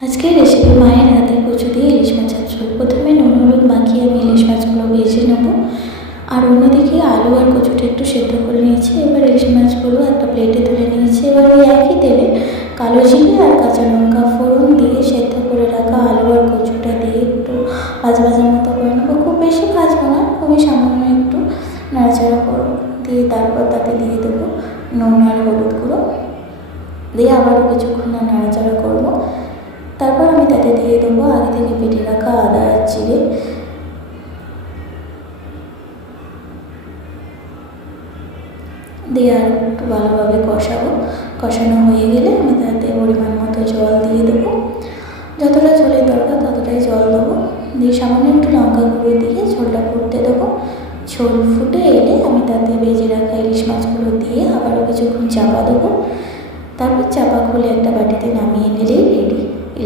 আজকের রেসিপি মায়ের হাতের কচু দিয়ে ইলিশ মাছের ঝোল। প্রথমে নুন হলুদ মাখিয়ে আমি ইলিশ মাছগুলো ভেজে নেব, আর অন্যদিকে আলু আর কচুটা একটু সেদ্ধ করে নিয়েছি। এবার ইলিশ মাছগুলো একটা প্লেটে তুলে নিয়েছি। এবার ওই একই তেলে কালো জিরে আর কাঁচা লঙ্কা ফোড়ন দিয়ে সেদ্ধ করে রাখা আলু আর কচুটা দিয়ে একটু ভাজা ভাজার মতো করে নেবো। খুব বেশি ভাজবো না, খুবই সামান্য একটু নাড়াচাড়া করবো, দিয়ে তারপর তাতে দিয়ে দেবো নুন আর হলুদ গুঁড়ো, দিয়ে আবারও কিছুক্ষণ নাড়াচাড়া করবো। তারপর আমি তাতে দিয়ে দেবো আগে থেকে বেটে রাখা আদা আর জিরে, দিয়ে আর একটু ভালোভাবে কষাবো। কষানো হয়ে গেলে আমি তাতে পরিমাণ মতো জল দিয়ে দেবো, যতটা ঝোলের দরকার ততটাই জল দেবো, দিয়ে সামান্য একটু লঙ্কা গুঁড়ো দিয়ে ঝোলটা ফুটতে দেবো। ঝোল ফুটে এলে আমি তাতে ভেজে রাখা ইলিশ মাছগুলো দিয়ে আবারও কিছুক্ষণ চাপা দেবো। তারপর চাপা খুলে একটা বাটিতে নামিয়ে নিলেই